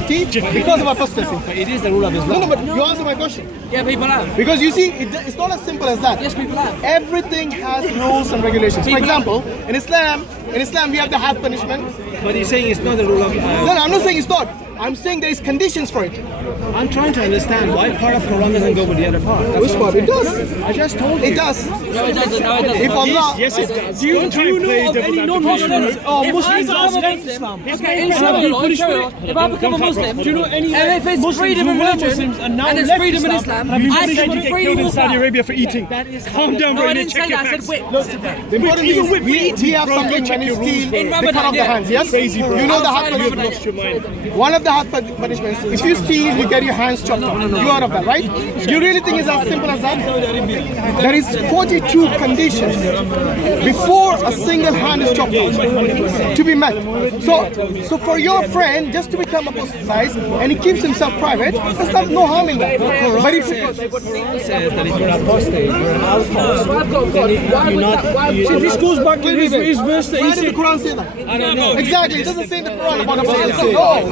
penalty because of apostasy. But it is the rule of Islam. No, but you answer my question. Yeah, people have. Because you see, it's not as simple as that. Yes, people have. Everything has rules and regulations. For example, in Islam we have the had punishment. But he's saying it's not the rule of No, I'm not saying it's not. I'm saying there is conditions for it. I'm trying to understand why part of Quran doesn't go with the other part. That's Which what part? I'm It does. saying. I just told you. It does. No, it doesn't. No, it doesn't. If Allah, Yes, it does. Do you know of any non-Muslims or Muslims against Islam? If I become a Muslim, Do you know any and if it's Muslims freedom who in were religion Muslims and now and it's left freedom in Islam, have you I said should you be get free to killed in walk Saudi out. Arabia for eating? Calm down, No, I Brandon. didn't Check say your that. I facts. said whip. the important thing even is with we have bro, something check when your it's rules, steal, bro. In they cut Ramadan, off the yeah. hands, yes? Crazy, bro. You know the had Outside of You've punishment. lost your mind. One of the hard punishments, if you steal, you get your hands chopped off. You are of that, right? Do you really think it's as simple as that? There is 42 conditions before a single hand is chopped off to be met. So for your friend just to become apostatized and he keeps himself private, there's no harm in that. But if Quran says that if you're apostate, you're an outcast, then you're not. So this goes back to his verse that why he does the said. Quran say that? I don't know. Exactly, it doesn't say in the Quran about apostasy. No,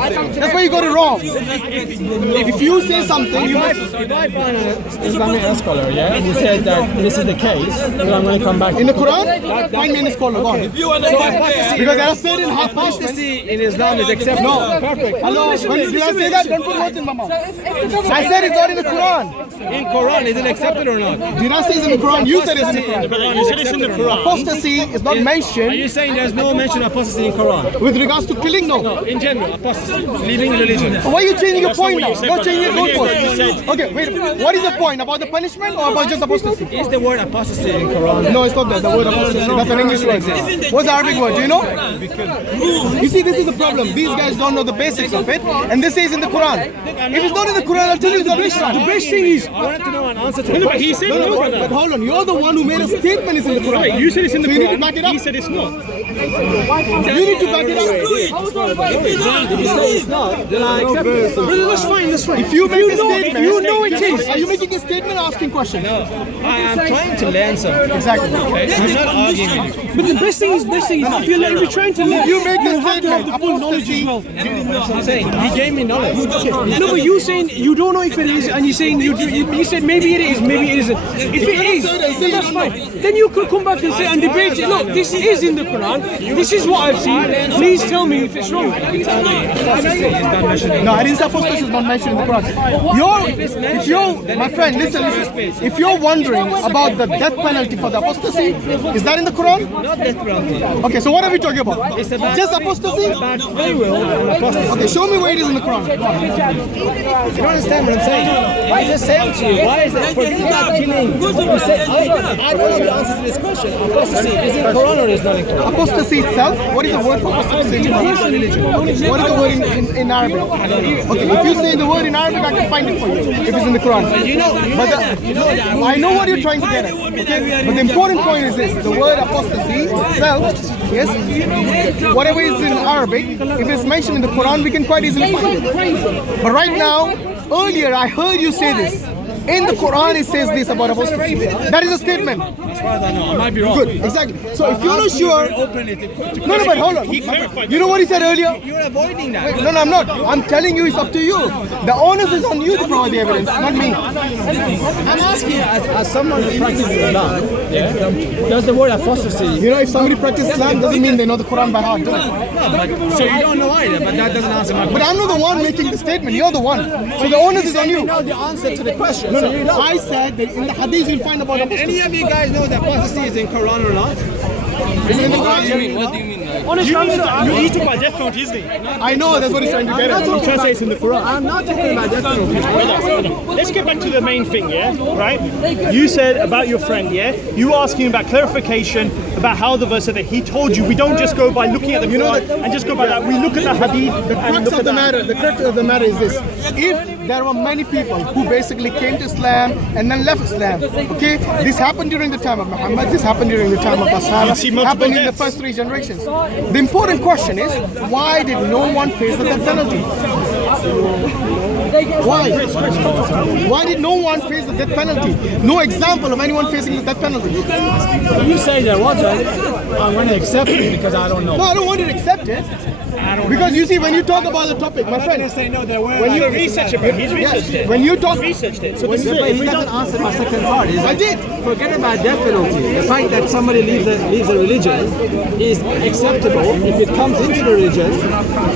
that's why you got it wrong. If you say something, you must. If I find an Islamic scholar, yeah, and he says that this is the case, then I'm going to come back. In the Quran, find me in this corner, go on. Because there are certain hard punishments. Apostasy in Islam is acceptable. No, perfect. Hello, did I say that? Don't put words in my mouth. I said it's not in the Quran. In Quran, is it accepted or not? Did I say it's in the Quran? You said it's in the Quran. You said it's in the Quran. Apostasy is not Are mentioned you saying there's no mention of apostasy in Quran? with regards to killing, no. No, in general, apostasy, leaving religion. Why are you changing your point now? you said, You're changing your brother. goalpost. Okay, wait a minute. What is the point? About the punishment or about just apostasy? Is the word apostasy in Quran? No, it's not that. The word apostasy. That's an English word. What's the Arabic word? Do you know? You see, this is the problem. These guys don't know the basics of it, and this is in the Quran. If it's not in the Quran, I'll tell you the best one. The best thing is. I wanted to know an answer to No, the but question. he said No, no, but brother. hold on. You're the one who made a statement. It's in the Quran. Wait, you said it's in the So you need to back Quran. it up. He said it's not. You need to back it up. If you say it's not, then I accept it. Brother, that's fine, that's fine. If you make a statement, you know it is. Are you making a statement or asking questions? I am trying to learn something. Exactly. Okay? I'm not arguing with you. But the best thing is, if you're trying to learn, You make you the have to have statement. the full knowledge as well. That's what I'm saying. He gave me knowledge. No, but you saying you don't know if it is, and you're saying you said maybe it is, maybe it isn't. If it is, then that's fine. Then you could come back and say and debate it. Look, this is in the Quran. This is what I've seen. Please tell me if it's wrong. No, I didn't say apostasy is not mentioned in the Quran. If you're, my friend, listen. If you're wondering about the death penalty for the apostasy, is that in the Quran? Not death penalty. Okay, so what are we talking about? It's about Just apostasy? about free will and apostasy. Okay, show me where it is in the Quran. You don't understand what I'm saying? I just said to you, why is that forgetting about killing? You say, I don't know the answer to this question. Apostasy is in Quran or is not in Quran? Apostasy itself, what is the word for apostasy in Quran? What is the word in Arabic? Okay, if you say the word in Arabic, I can find it for you, if it's in the Quran. I know what you're trying to get at, okay? But the important point is this, the word apostasy itself, yes, whatever is in Arabic, if it's mentioned in the Quran, we can quite easily find it. But right now, earlier I heard you say this. In the Quran it says this about apostasy. That is a statement. As far as I know, I might be wrong. Good, exactly. So if you're not sure, Open it to no, but hold on. You know what he said earlier? You're avoiding that. Wait, no, I'm not. I'm telling you, it's up to you. The onus is on you to provide the evidence, not me. I'm asking you, as someone who practices Islam, yeah, does the word apostasy? You know, if somebody practices Islam, doesn't mean they know the Quran by heart. No, but, so you don't know either, but that doesn't answer my But question. I'm not the one making the statement. You're the one. So the onus is on You you. know the answer to the question. No, so you no. don't. I said that in the hadith you'll find about Any apostasy. of you guys know that apostasy is in Quran or not? Is it in the Quran? Honestly, he's talking about death penalty, isn't he? I know, that's what he's trying to get at. He's trying to say it's in the Quran. I'm not talking about death penalty. Let's get back to the main thing, yeah? Right? You said about your friend, yeah? You were asking about clarification about how the verse said that he told you we don't just go by looking at the Quran and just go by that. We look at the hadith The and crux look of at the that. matter, the crux of the matter is this: if there were many people who basically came to Islam and then left Islam, okay, this happened during the time of Muhammad, this happened during the time of You'd see Ashab, multiple happened in the deaths. first 3 generations. The important question is, why did no one face the death penalty? Why? Why did no one face the death penalty? No example of anyone facing the death penalty. You say there wasn't, I'm going to accept it because I don't know. No, I don't want you to accept it. Because you see, when you talk about the topic, my friend, say no, there were. when you Research it, he's researched it. when you talk, Researched it. So But if he doesn't answer my second part, is I did. forget about death penalty. The fact that somebody leaves a religion is acceptable if it comes into the religion.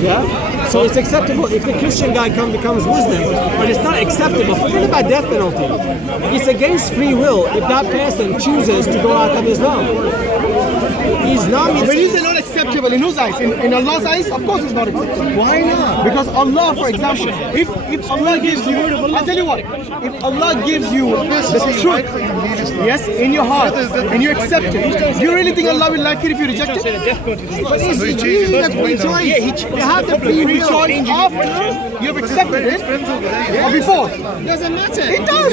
Yeah. So it's acceptable if the Christian guy becomes Muslim, but it's not acceptable. Forget about death penalty. It's against free will if that person chooses to go out of Islam. Islam is. When you say not acceptable, in whose eyes? In Allah's eyes? Of course it's not acceptable. Why not? Because Allah, for example, if Allah gives you, I'll tell you what, if Allah gives you the truth, yes, in your heart, and you accept it, do you really think Allah will like it if you reject it? But it's usually the free choice. You have the free Choice after you have accepted it, or before. Doesn't matter. It does.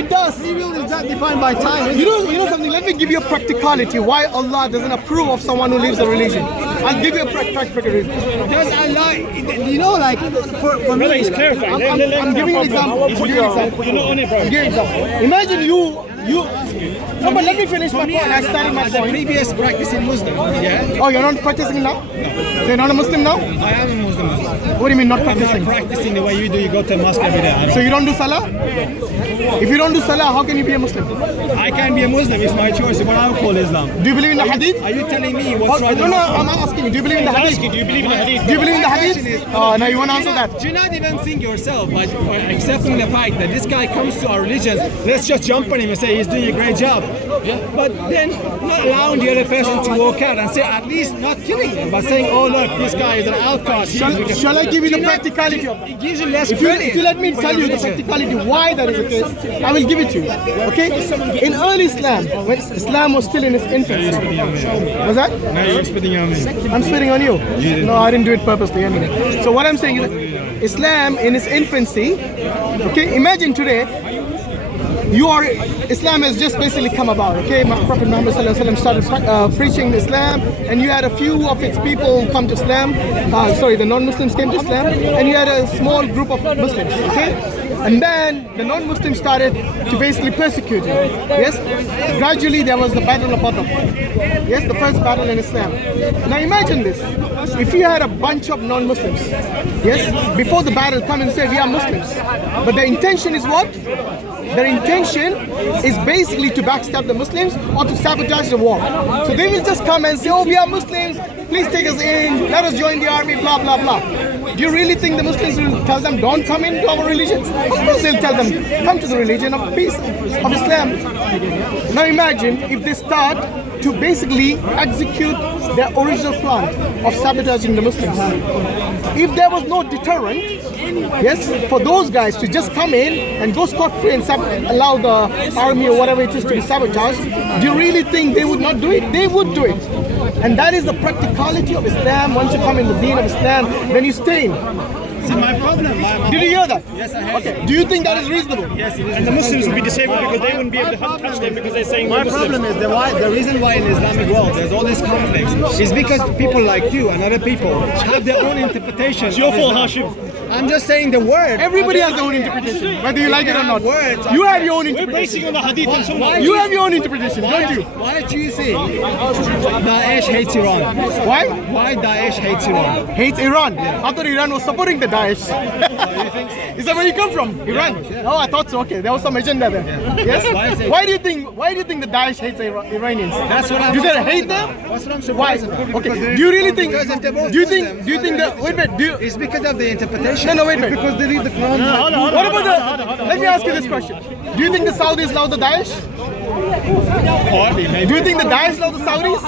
It does. Free will is not defined by time. You know something? Let me give you a practicality why Allah doesn't approve of someone who leaves a religion. I'll give you a practical reason. Does Allah, you know, like for me, He's clarifying. I'm giving an example. I'm giving an example. You're not on it, bro. I'm giving an example. Imagine you. No, but let me finish my point. I started my as a point. previous practicing Muslim, yeah, Oh, you're not practicing now? So you're not a Muslim now? I am a Muslim. What do you mean not I'm not practicing? practicing the way you do. You go to a mosque every day. I don't. So you don't do salah? If you don't do salah, how can you be a Muslim? I can be a Muslim. It's my choice. What I would call Islam. Do you believe in the hadith? Are you telling me Oh, what's right? no, and no, what's wrong? I'm asking you. Do you believe in the hadith? Do you believe in the hadith? Do you believe in the My hadith? question is- Oh, now you want to answer that? Do you not even think yourself by accepting the fact that this guy comes to our religions, let's just jump on him and say he's doing a great job. But then not allowing the other person to walk out and say at least not killing him, but saying, oh look, this guy is an outcast. Shall I give you the Do not- practicality of it? It gives you less If you credit let me for tell your you the religion. practicality why that is the case, I will give it to you. Okay? In early Islam, when Islam was still in its infancy, was that? Now you're spitting on me. I'm spitting on you. No, I didn't do it purposely anyway. So what I'm saying is, Islam in its infancy, okay, imagine today, Islam has just basically come about, okay? Prophet Muhammad Sallallahu Alaihi Wasallam started preaching Islam, and you had a few of its people come to Islam, the non-Muslims came to Islam, and you had a small group of Muslims, okay? And then the non-Muslims started to basically persecute him, yes? Gradually there was the Battle of Badr, yes, the first battle in Islam. Now imagine this, if you had a bunch of non-Muslims, yes, before the battle come and say we are Muslims, but the intention is what? Their intention is basically to backstab the Muslims or to sabotage the war. So they will just come and say, oh, we are Muslims, please take us in, let us join the army, blah, blah, blah. Do you really think the Muslims will tell them, don't come into our religion? Of course they'll tell them, come to the religion of peace, of Islam. Now imagine if they start to basically execute their original plan of sabotaging the Muslims. If there was no deterrent, yes, for those guys to just come in and go scot-free and allow the army or whatever it is to be sabotaged, do you really think they would not do it? They would do it. And that is the practicality of Islam. Once you come in the deen of Islam, then you stay in. See, my problem. Did you hear that? Yes, I heard. Okay. Do you think that is reasonable? Yes, it is. And the Muslims will be disabled because they wouldn't be able to touch them because they're saying My they're Muslims. problem is the reason why in the Islamic world there's all this conflict is because people like you and other people have their own interpretation. It's your fault, Hashim. I'm just saying the word. Everybody has their own interpretation, whether you like it or not. Words. You have your own We're basing interpretation. on the hadith and sunnah. You have your own interpretation, don't you? Why do you think Daesh hates Iran? Why? Why Daesh hates Iran? Hates Iran. I thought Iran was supporting the Daesh. Is that where you come from? Iran? Oh, I thought so. Okay, there was some agenda there. Yes. Why do you think the Daesh hates Iranians? That's what I'm. Do they hate them? That's what I'm Why? surprised about. Okay. Do you really think? Because if they're both Do you think? Muslims, Do you think that? Wait, do you? It's because of the interpretation. No, wait. Because they read the Quran. What about the? Let me ask you this question. Do you think the Saudis love the Daesh? Partly, maybe. Do you think the Daesh love the Saudis?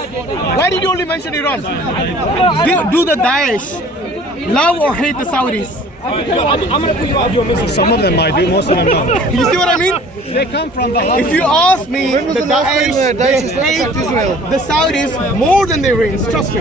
Why did you only mention Iran? Do the Daesh love or hate the Saudis? I'm going to put you out of your misery. Some of them might do, most of them don't. You see what I mean? They come from the If you ask me, the Daesh, they hate Israel, the Saudis more than the Iranians. Trust me.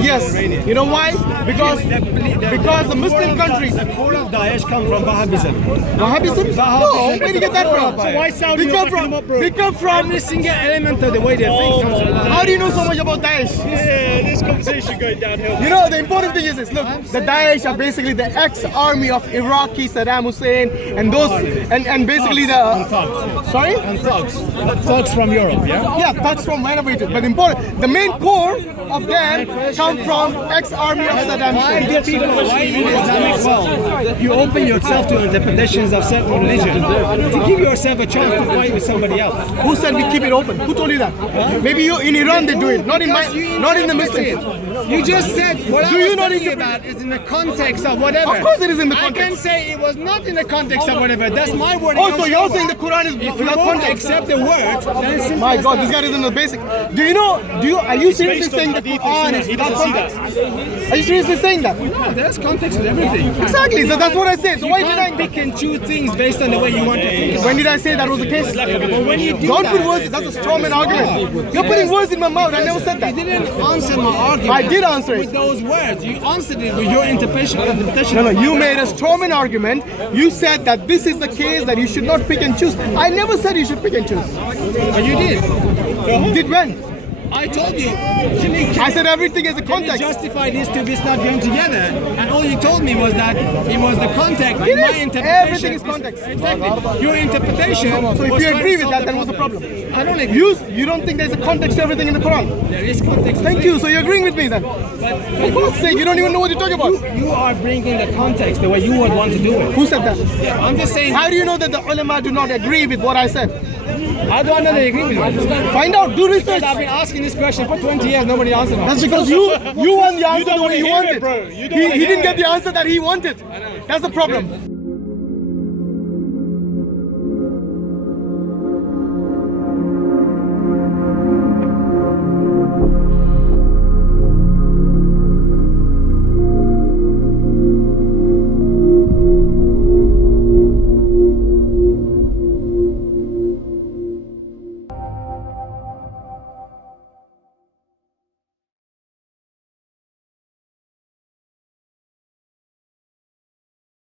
Yes. You know why? Because the Muslim countries. The core of Daesh come from Wahhabism. Wahhabism? No, where do you get that from? Why Saudi They come from. Every single element of the way they think comes from How do you know so much about Daesh? Yeah, this conversation going downhill. You know, the important thing is this. Look, the Daesh are basically the ex-army of Iraqi Saddam Hussein and those and basically sorry? And thugs from Europe, yeah? Yeah, thugs from wherever it is. But important, the main core of them come from ex-army of Saddam Why Hussein. in Islamic world you open yourself to interpretations of certain religion to give yourself a chance to fight with somebody else? Who said we keep it open? Who told you that? Maybe you in Iran they do it, not in the Muslims. You just said what Do I you was not talking interpret- about is in the context of whatever. Of course it is in the I can context. say it was not in the context of whatever. That's my word. Also, you're saying the Quran is if you without won't context. accept the word, then it's simple My as God, that. this guy isn't the basic. Are you seriously saying the Quran is without context? Are you seriously saying that? No, there's context with everything. Exactly, so that's what I said. So You why can't did pick and choose things based on the way you want to think. When did I say that was the case? But when you do Don't that, put words, that's a strawman argument. You're putting words in my mouth, I never said that. you didn't answer my argument. I did answer it. with those words. You answered it with your interpretation. No, you made a strawman argument. You said that this is the case, that you should not pick and choose. I never said you should pick and choose. But you did. You did when? I told you. Can I said everything is a you context. justify these two bits not going together? And all you told me was that it was the context. It My is. interpretation. Everything is context. Exactly. Your interpretation. So if was you trying agree to with solve that, then what's the problem? I don't agree. You don't think there's a context to everything in the Quran? There is context. Thank you. So you're agreeing with me then? For God's sake, you don't even know what you're talking about. You are bringing the context the way you would want to do it. Who said that? Yeah, I'm just saying. How do you know that the ulama do not agree with what I said? How do I know they agree with you? Find out. Do research. I've been asking this question for 20 years. Nobody answered me. That's because you want the answer the way you hear want it, it. bro. You don't He wanna didn't hear get the answer that he wanted. That's the problem.